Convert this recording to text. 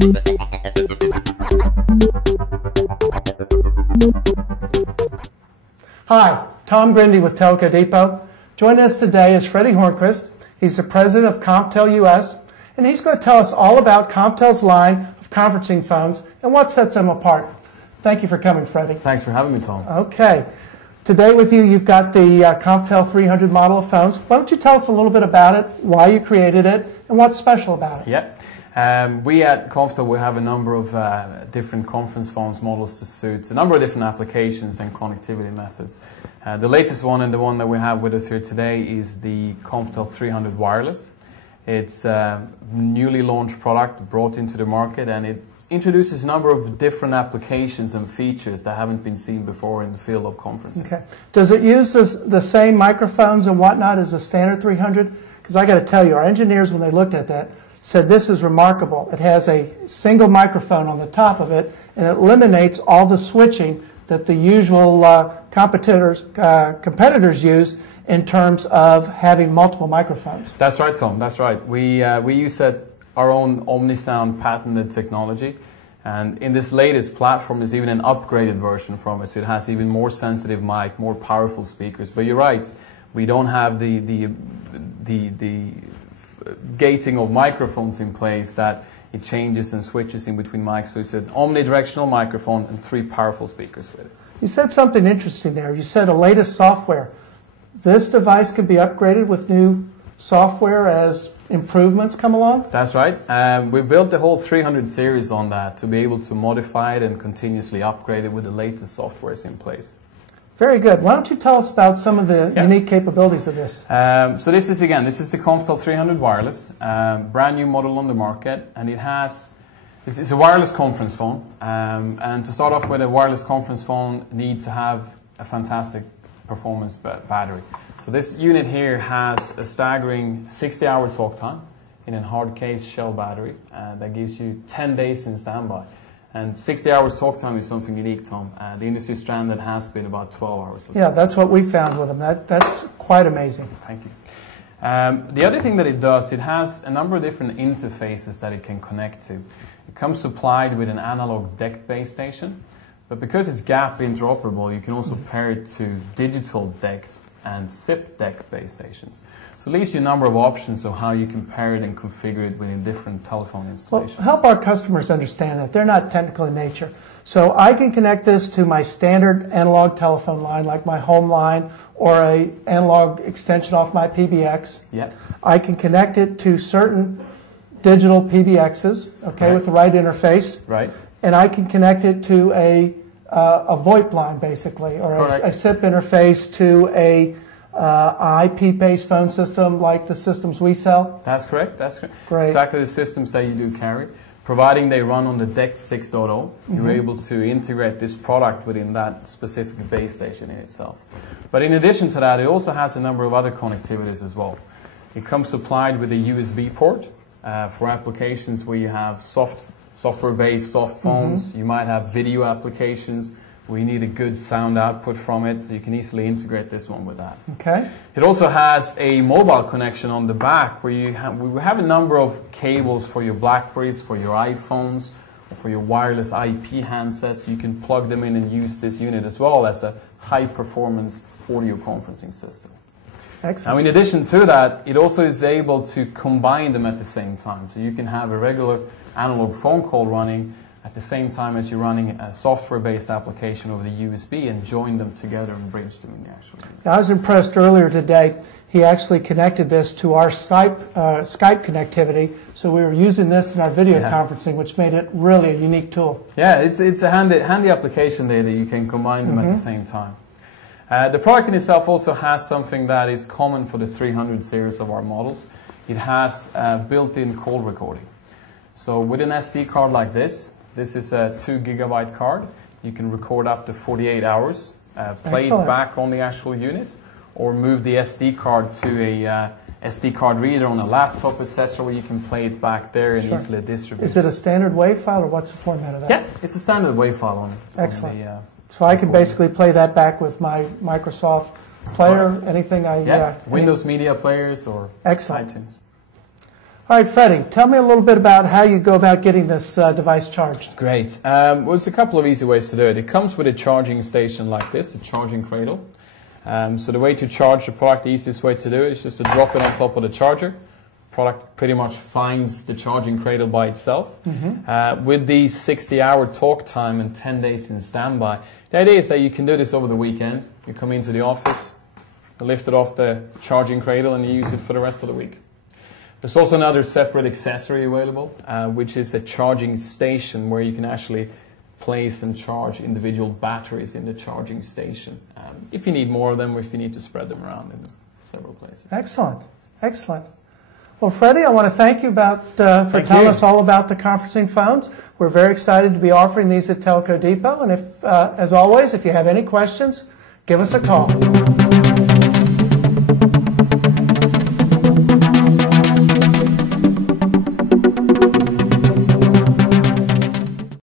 Hi, Tom Grindy with Telco Depot. Joining us today is Fredrik Hornkvist. He's the president of Konftel US, and he's going to tell us all about Konftel's line of conferencing phones and what sets them apart. Thank you for coming, Fredrik. Thanks for having me, Tom. Okay. Today with you, you've got the Konftel 300 model of phones. Why don't you tell us a little bit about it, why you created it, and what's special about it? Yeah. We at Konftel, we have a number of different conference phones models to suit a number of different applications and connectivity methods. The latest one and the one that we have with us here today is the Konftel 300 Wireless. It's a newly launched product brought into the market, and it introduces a number of different applications and features that haven't been seen before in the field of conferencing. Okay. Does it use the same microphones and whatnot as the standard 300? Because I got to tell you, our engineers, when they looked at that, said this is remarkable. It has a single microphone on the top of it, and it eliminates all the switching that the usual competitors use in terms of having multiple microphones. That's right, Tom. That's right. We use our own OmniSound patented technology, and in this latest platform there's even an upgraded version from it, so it has even more sensitive mic, more powerful speakers. But you're right, we don't have the gating of microphones in place that it changes and switches in between mics. So it's an omnidirectional microphone and 3 powerful speakers with it. You said something interesting there. You said a latest software. This device could be upgraded with new software as improvements come along? That's right. We built the whole 300 series on that to be able to modify it and continuously upgrade it with the latest softwares in place. Very good. Why don't you tell us about some of the unique capabilities of this? So this is the Konftel 300 Wireless, brand new model on the market, and it's a wireless conference phone. And to start off with, a wireless conference phone need to have a fantastic performance battery. So this unit here has a staggering 60-hour talk time in a hard case shell battery that gives you 10 days in standby. And 60 hours talk time is something unique, Tom. The industry standard has been about 12 hours. Yeah, that's what we found with them. That's quite amazing. Thank you. The other thing that it does, it has a number of different interfaces that it can connect to. It comes supplied with an analog DECT base station, but because it's gap interoperable, you can also pair it to digital DECT and SIP DECT base stations. So it leaves you a number of options of how you can pair it and configure it within different telephone installations. Well, help our customers understand that. They're not technical in nature. So I can connect this to my standard analog telephone line, like my home line, or an analog extension off my PBX. Yeah. I can connect it to certain digital PBXs, okay, with the right interface. Right. And I can connect it to a VoIP line, basically, or a SIP interface to a IP-based phone system like the systems we sell. That's correct. That's correct. Great. Exactly the systems that you do carry. Providing they run on the DECT 6.0, you're able to integrate this product within that specific base station in itself. But in addition to that, it also has a number of other connectivities as well. It comes supplied with a USB port for applications where you have software-based soft phones. You might have video applications where you need a good sound output from it, so you can easily integrate this one with that. Okay. It also has a mobile connection on the back where we have a number of cables for your BlackBerries, for your iPhones, or for your wireless IP handsets. You can plug them in and use this unit as well as a high-performance audio conferencing system. Excellent. Now, in addition to that, it also is able to combine them at the same time. So you can have a regular analog phone call running at the same time as you're running a software-based application over the USB and join them together and bridge them in the actual unit. I was impressed earlier today. He actually connected this to our Skype connectivity, so we were using this in our video conferencing, which made it really a unique tool. Yeah, it's a handy application there that you can combine them at the same time. The product in itself also has something that is common for the 300 series of our models. It has built-in call recording. So with an SD card like this is a 2 GB card. You can record up to 48 hours, play it back on the actual unit, or move the SD card to a SD card reader on a laptop, etc., where you can play it back there and easily distribute. Is it a standard WAV file, or what's the format of that? Yeah, it's a standard WAV file on Excellent. So I can basically play that back with my Microsoft player, anything I... Windows Media Players or iTunes. All right, Freddie, tell me a little bit about how you go about getting this device charged. Great. Well, there's a couple of easy ways to do it. It comes with a charging station like this, a charging cradle. So the way to charge the product, the easiest way to do it is just to drop it on top of the charger. Product pretty much finds the charging cradle by itself. With the 60-hour talk time and 10 days in standby, the idea is that you can do this over the weekend. You come into the office, you lift it off the charging cradle, and you use it for the rest of the week. There's also another separate accessory available, which is a charging station where you can actually place and charge individual batteries in the charging station. If you need more of them, or if you need to spread them around in several places. Excellent, excellent. Well, Freddie, I want to thank you for telling us all about the conferencing phones. We're very excited to be offering these at Telco Depot. And if, as always, if you have any questions, give us a call.